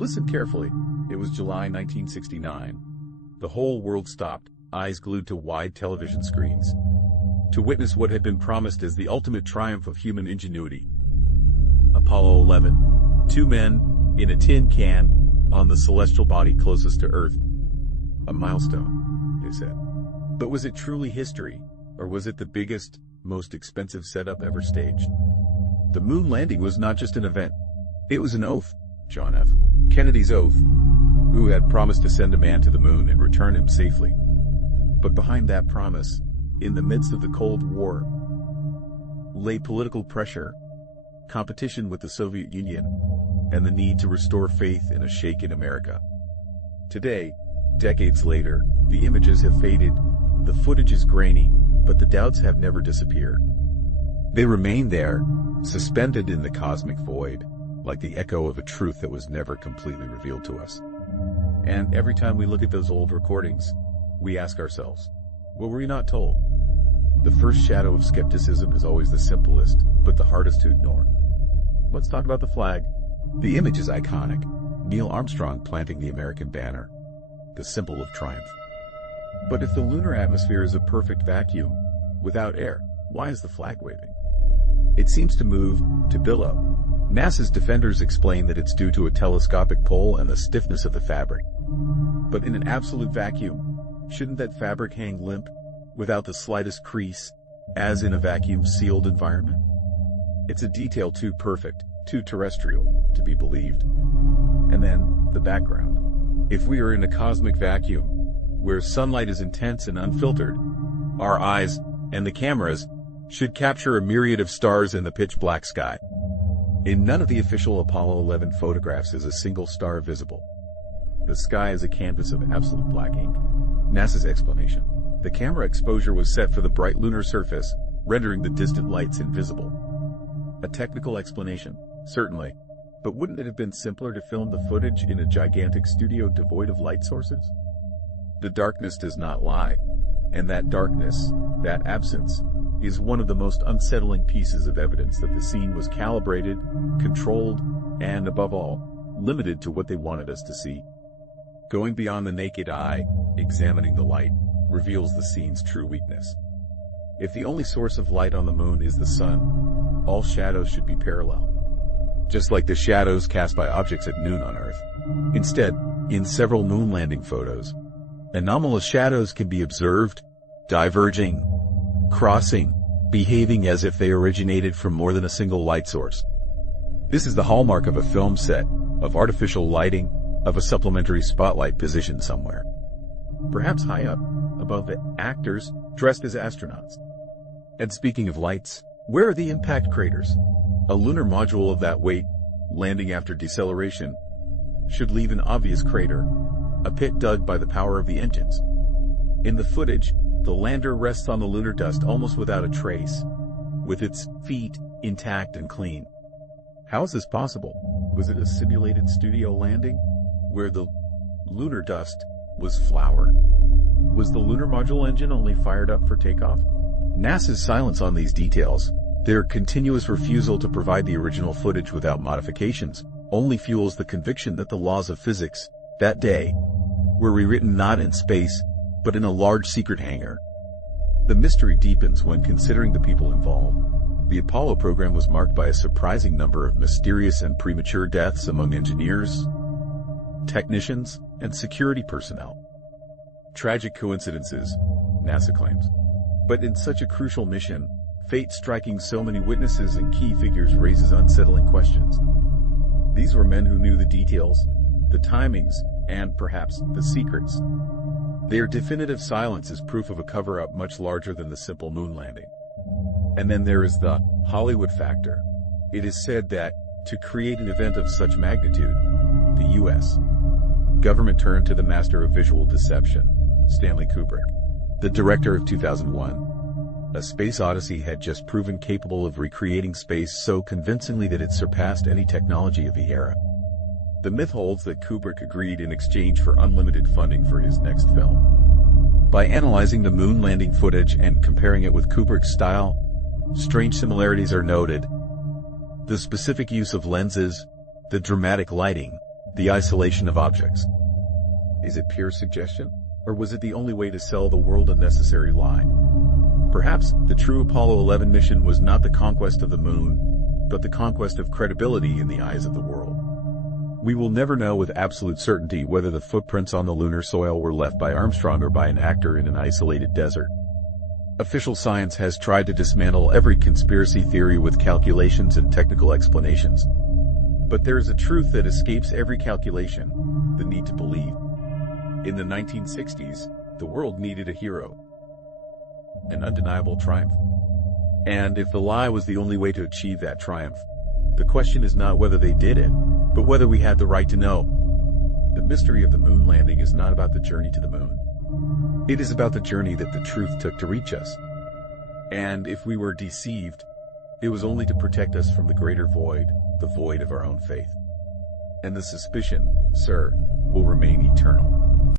Listen carefully. It was July 1969. The whole world stopped, eyes glued to wide television screens, to witness what had been promised as the ultimate triumph of human ingenuity. Apollo 11. Two men, in a tin can, on the celestial body closest to Earth. A milestone, they said. But was it truly history, or was it the biggest, most expensive setup ever staged? The moon landing was not just an event. It was an oath, John F. Kennedy's oath, who had promised to send a man to the moon and return him safely. But behind that promise, in the midst of the Cold War, lay political pressure, competition with the Soviet Union, and the need to restore faith in a shaken America. Today, decades later, the images have faded, the footage is grainy, but the doubts have never disappeared. They remain there, suspended in the cosmic void, like the echo of a truth that was never completely revealed to us. And every time we look at those old recordings, we ask ourselves, what were we not told? The first shadow of skepticism is always the simplest, but the hardest to ignore. Let's talk about the flag. The image is iconic. Neil Armstrong planting the American banner, the symbol of triumph. But if the lunar atmosphere is a perfect vacuum, without air, why is the flag waving? It seems to move, to billow. NASA's defenders explain that it's due to a telescopic pull and the stiffness of the fabric. But in an absolute vacuum, shouldn't that fabric hang limp, without the slightest crease, as in a vacuum-sealed environment? It's a detail too perfect, too terrestrial, to be believed. And then, the background. If we are in a cosmic vacuum, where sunlight is intense and unfiltered, our eyes, and the cameras, should capture a myriad of stars in the pitch-black sky. In none of the official Apollo 11 photographs is a single star visible. The sky is a canvas of absolute black ink. NASA's explanation. The camera exposure was set for the bright lunar surface, rendering the distant lights invisible. A technical explanation, certainly. But wouldn't it have been simpler to film the footage in a gigantic studio devoid of light sources? The darkness does not lie. And that darkness, that absence, is one of the most unsettling pieces of evidence that the scene was calibrated, controlled, and, above all, limited to what they wanted us to see. Going beyond the naked eye, examining the light, reveals the scene's true weakness. If the only source of light on the moon is the sun, all shadows should be parallel, just like the shadows cast by objects at noon on Earth. Instead, in several moon landing photos, anomalous shadows can be observed, diverging, crossing, behaving as if they originated from more than a single light source. This is the hallmark of a film set, of artificial lighting, of a supplementary spotlight positioned somewhere. Perhaps high up, above the actors, dressed as astronauts. And speaking of lights, where are the impact craters? A lunar module of that weight, landing after deceleration, should leave an obvious crater, a pit dug by the power of the engines. In the footage, the lander rests on the lunar dust almost without a trace, with its feet intact and clean. How is this possible? Was it a simulated studio landing, where the lunar dust was flour? Was the Lunar Module engine only fired up for takeoff? NASA's silence on these details, their continuous refusal to provide the original footage without modifications, only fuels the conviction that the laws of physics, that day, were rewritten not in space, but in a large secret hangar. The mystery deepens when considering the people involved. The Apollo program was marked by a surprising number of mysterious and premature deaths among engineers, technicians, and security personnel. Tragic coincidences, NASA claims. But in such a crucial mission, fate striking so many witnesses and key figures raises unsettling questions. These were men who knew the details, the timings, and perhaps the secrets. Their definitive silence is proof of a cover-up much larger than the simple moon landing. And then there is the Hollywood factor. It is said that, to create an event of such magnitude, the U.S. government turned to the master of visual deception, Stanley Kubrick. The director of 2001, A Space Odyssey had just proven capable of recreating space so convincingly that it surpassed any technology of the era. The myth holds that Kubrick agreed in exchange for unlimited funding for his next film. By analyzing the moon landing footage and comparing it with Kubrick's style, strange similarities are noted. The specific use of lenses, the dramatic lighting, the isolation of objects. Is it pure suggestion? Or was it the only way to sell the world a necessary lie? Perhaps the true Apollo 11 mission was not the conquest of the moon, but the conquest of credibility in the eyes of the world. We will never know with absolute certainty whether the footprints on the lunar soil were left by Armstrong or by an actor in an isolated desert. Official science has tried to dismantle every conspiracy theory with calculations and technical explanations. But there is a truth that escapes every calculation: the need to believe. In the 1960s, the world needed a hero, an undeniable triumph. And if the lie was the only way to achieve that triumph, the question is not whether they did it, but whether we had the right to know. The mystery of the moon landing is not about the journey to the moon. It is about the journey that the truth took to reach us. And if we were deceived, it was only to protect us from the greater void, the void of our own faith. And the suspicion, sir, will remain eternal.